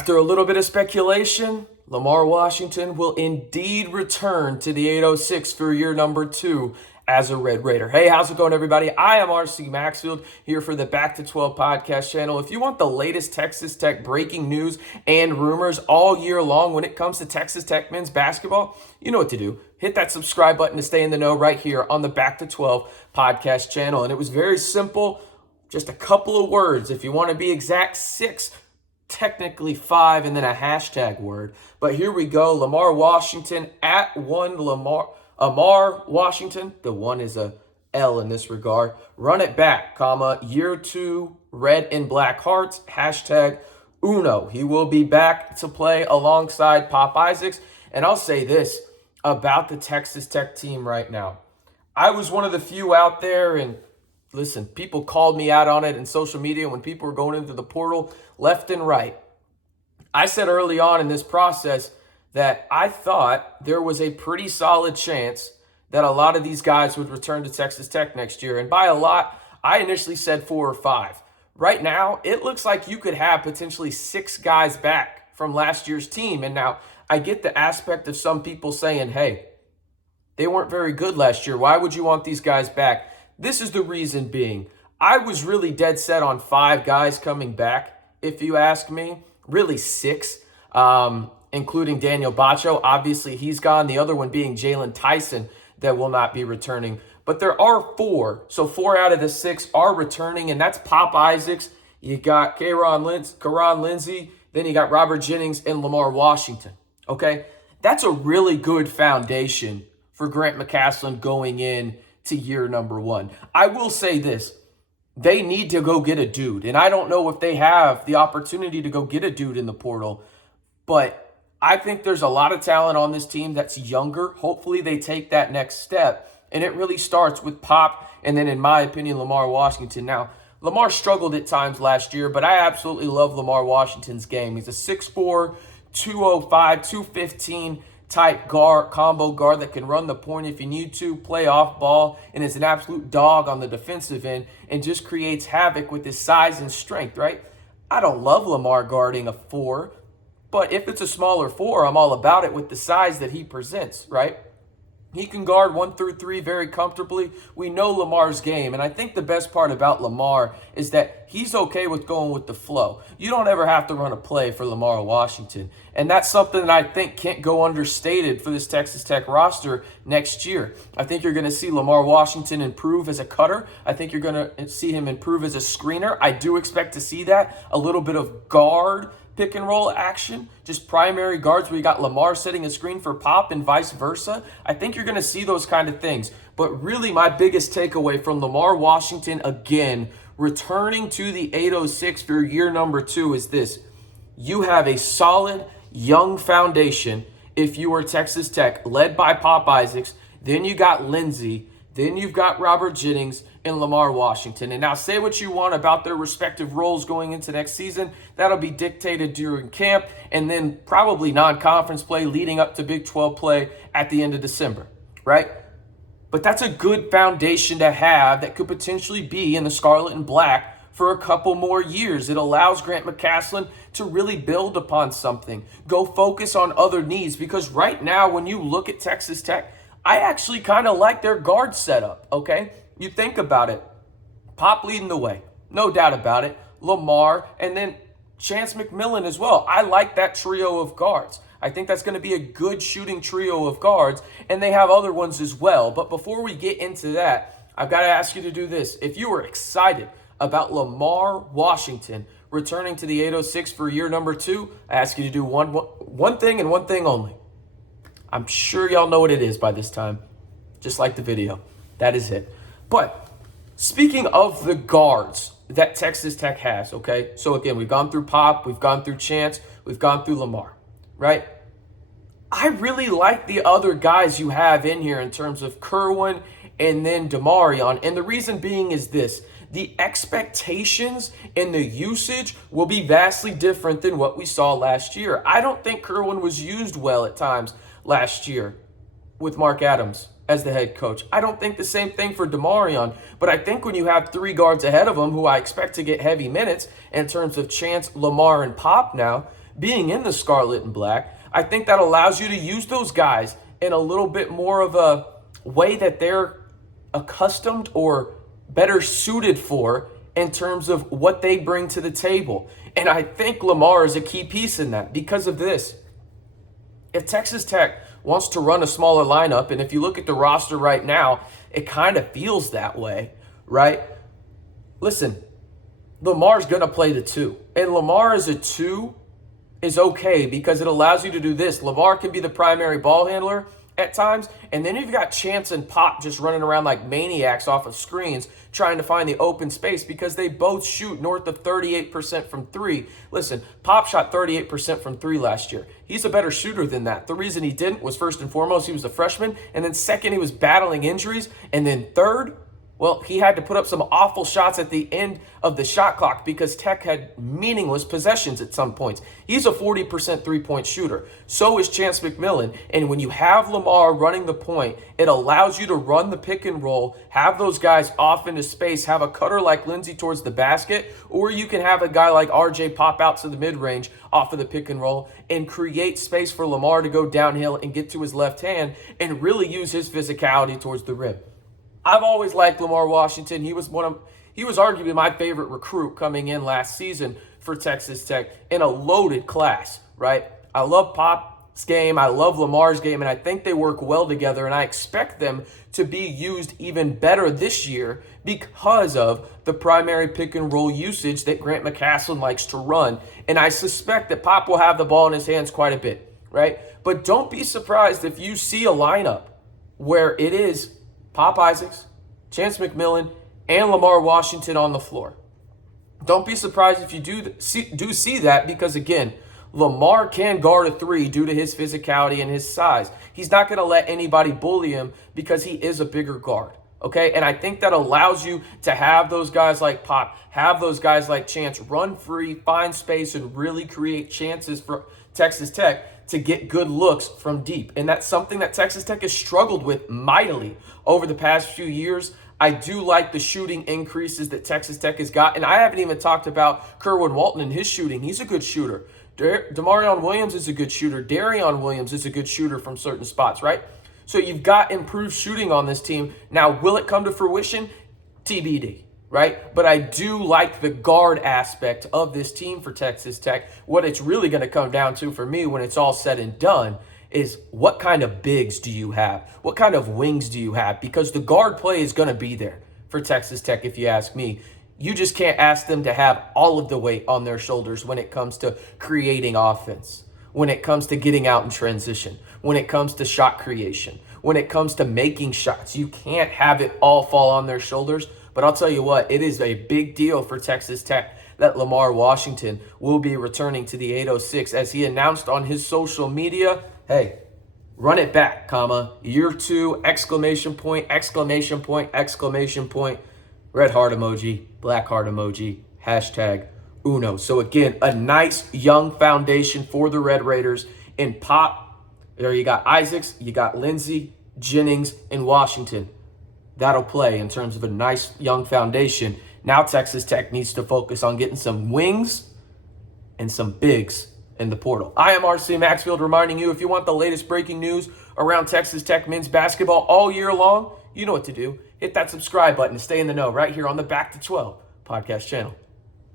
After a little bit of speculation, Lamar Washington will indeed return to the 806 for year number 2 as a Red Raider. Hey, how's it going, everybody? I am RC Maxfield here for the Back to 12 podcast channel. If you want the latest Texas Tech breaking news and rumors all year long when it comes to Texas Tech men's basketball, you know what to do. Hit that subscribe button to stay in the know right here on the Back to 12 podcast channel. And it was very simple, just a couple of words. If you want to be exact, 6, technically 5, and then a hashtag word. But here we go. Lamar Washington at Amar Washington. The 1 is a L in this regard. Run it back, comma, year 2, red and black hearts, hashtag Uno. He will be back to play alongside Pop Isaacs. And I'll say this about the Texas Tech team right now. I was one of the few out there, and listen, people called me out on it in social media when people were going into the portal left and right. I said early on in this process that I thought there was a pretty solid chance that a lot of these guys would return to Texas Tech next year. And by a lot, I initially said 4 or 5. Right now, it looks like you could have potentially 6 guys back from last year's team. And now I get the aspect of some people saying, hey, they weren't very good last year. Why would you want these guys back? This is the reason being, I was really dead set on 5 guys coming back, if you ask me. Really 6, including Daniel Bacho. Obviously, he's gone. The other one being Jalen Tyson that will not be returning. But there are 4. So 4 out of the 6 are returning, and that's Pop Isaacs. You got Karan Lindsey. Then you got Robert Jennings and Lamar Washington. Okay? That's a really good foundation for Grant McCasland going in to year number 1. I will say this. They need to go get a dude. And I don't know if they have the opportunity to go get a dude in the portal. But I think there's a lot of talent on this team that's younger. Hopefully they take that next step. And it really starts with Pop and then, in my opinion, Lamar Washington. Now, Lamar struggled at times last year, but I absolutely love Lamar Washington's game. He's a 6'4", 205, 215 type guard, combo guard that can run the point if you need to, play off ball, and is an absolute dog on the defensive end and just creates havoc with his size and strength, right? I don't love Lamar guarding a 4, but if it's a smaller 4, I'm all about it with the size that he presents, right? He can guard 1 through 3 very comfortably. We know Lamar's game, and I think the best part about Lamar is that he's okay with going with the flow. You don't ever have to run a play for Lamar Washington, and that's something that I think can't go understated for this Texas Tech roster next year. I think you're going to see Lamar Washington improve as a cutter. I think you're going to see him improve as a screener. I do expect to see that, a little bit of guard pick and roll action, just primary guards where you got Lamar setting a screen for Pop and vice versa. I think you're going to see those kind of things. But really my biggest takeaway from Lamar Washington, again, returning to the 806 for year number 2 is this. You have a solid young foundation if you are Texas Tech, led by Pop Isaacs. Then you got Lindsey. Then you've got Robert Jennings and Lamar Washington. And now say what you want about their respective roles going into next season. That'll be dictated during camp and then probably non-conference play leading up to Big 12 play at the end of December, right? But that's a good foundation to have that could potentially be in the scarlet and black for a couple more years. It allows Grant McCasland to really build upon something, go focus on other needs, because right now when you look at Texas Tech, I actually kind of like their guard setup, okay? You think about it. Pop leading the way, no doubt about it. Lamar, and then Chance McMillian as well. I like that trio of guards. I think that's going to be a good shooting trio of guards, and they have other ones as well. But before we get into that, I've got to ask you to do this. If you were excited about Lamar Washington returning to the 806 for year number 2, I ask you to do one thing and one thing only. I'm sure y'all know what it is by this time. Just like the video. That is it. But speaking of the guards that Texas Tech has, okay? So again, we've gone through Pop, we've gone through Chance, we've gone through Lamar, right? I really like the other guys you have in here in terms of Kerwin and then Demarion. And the reason being is this. The expectations and the usage will be vastly different than what we saw last year. I don't think Kerwin was used well at times last year with Mark Adams as the head coach. I don't think the same thing for Demarion, but I think when you have 3 guards ahead of him who I expect to get heavy minutes in terms of Chance, Lamar, and Pop now, being in the scarlet and black, I think that allows you to use those guys in a little bit more of a way that they're accustomed or better suited for in terms of what they bring to the table. And I think Lamar is a key piece in that because of this. If Texas Tech wants to run a smaller lineup, and if you look at the roster right now, it kind of feels that way, right? Listen, Lamar's going to play the 2. And Lamar as a 2 is okay because it allows you to do this. Lamar can be the primary ball handler at times, and then you've got Chance and Pop just running around like maniacs off of screens trying to find the open space because they both shoot north of 38% from 3. Listen, Pop shot 38% from 3 last year. He's a better shooter than that. The reason he didn't was first and foremost, he was a freshman, and then second, he was battling injuries, and then third, well, he had to put up some awful shots at the end of the shot clock because Tech had meaningless possessions at some points. He's a 40% three-point shooter. So is Chance McMillian. And when you have Lamar running the point, it allows you to run the pick and roll, have those guys off into space, have a cutter like Lindsey towards the basket, or you can have a guy like RJ pop out to the mid-range off of the pick and roll and create space for Lamar to go downhill and get to his left hand and really use his physicality towards the rim. I've always liked Lamar Washington. He was arguably my favorite recruit coming in last season for Texas Tech in a loaded class, right? I love Pop's game. I love Lamar's game, and I think they work well together, and I expect them to be used even better this year because of the primary pick and roll usage that Grant McCasland likes to run. And I suspect that Pop will have the ball in his hands quite a bit, right? But don't be surprised if you see a lineup where it is Pop Isaacs, Chance McMillian, and Lamar Washington on the floor. Don't be surprised if you do see that because, again, Lamar can guard a 3 due to his physicality and his size. He's not going to let anybody bully him because he is a bigger guard, okay? And I think that allows you to have those guys like Pop, have those guys like Chance run free, find space, and really create chances for Texas Tech to get good looks from deep. And that's something that Texas Tech has struggled with mightily over the past few years. I do like the shooting increases that Texas Tech has got. And I haven't even talked about Kerwin Walton and his shooting. He's a good shooter. Demarion Williams is a good shooter. Darion Williams is a good shooter from certain spots, right? So you've got improved shooting on this team. Now, will it come to fruition? TBD. Right? But I do like the guard aspect of this team for Texas Tech. What it's really going to come down to for me when it's all said and done is what kind of bigs do you have? What kind of wings do you have? Because the guard play is going to be there for Texas Tech, if you ask me. You just can't ask them to have all of the weight on their shoulders when it comes to creating offense, when it comes to getting out in transition, when it comes to shot creation, when it comes to making shots. You can't have it all fall on their shoulders. But I'll tell you what, it is a big deal for Texas Tech that Lamar Washington will be returning to the 806 as he announced on his social media, hey, run it back, year 2, exclamation point, exclamation point, exclamation point, red heart emoji, black heart emoji, hashtag Uno. So again, a nice young foundation for the Red Raiders in Pop. There you got Isaacs, you got Lindsey, Jennings, and Washington. That'll play in terms of a nice young foundation. Now Texas Tech needs to focus on getting some wings and some bigs in the portal. I am RC Maxfield reminding you, if you want the latest breaking news around Texas Tech men's basketball all year long, you know what to do. Hit that subscribe button to stay in the know right here on the Back to 12 podcast channel.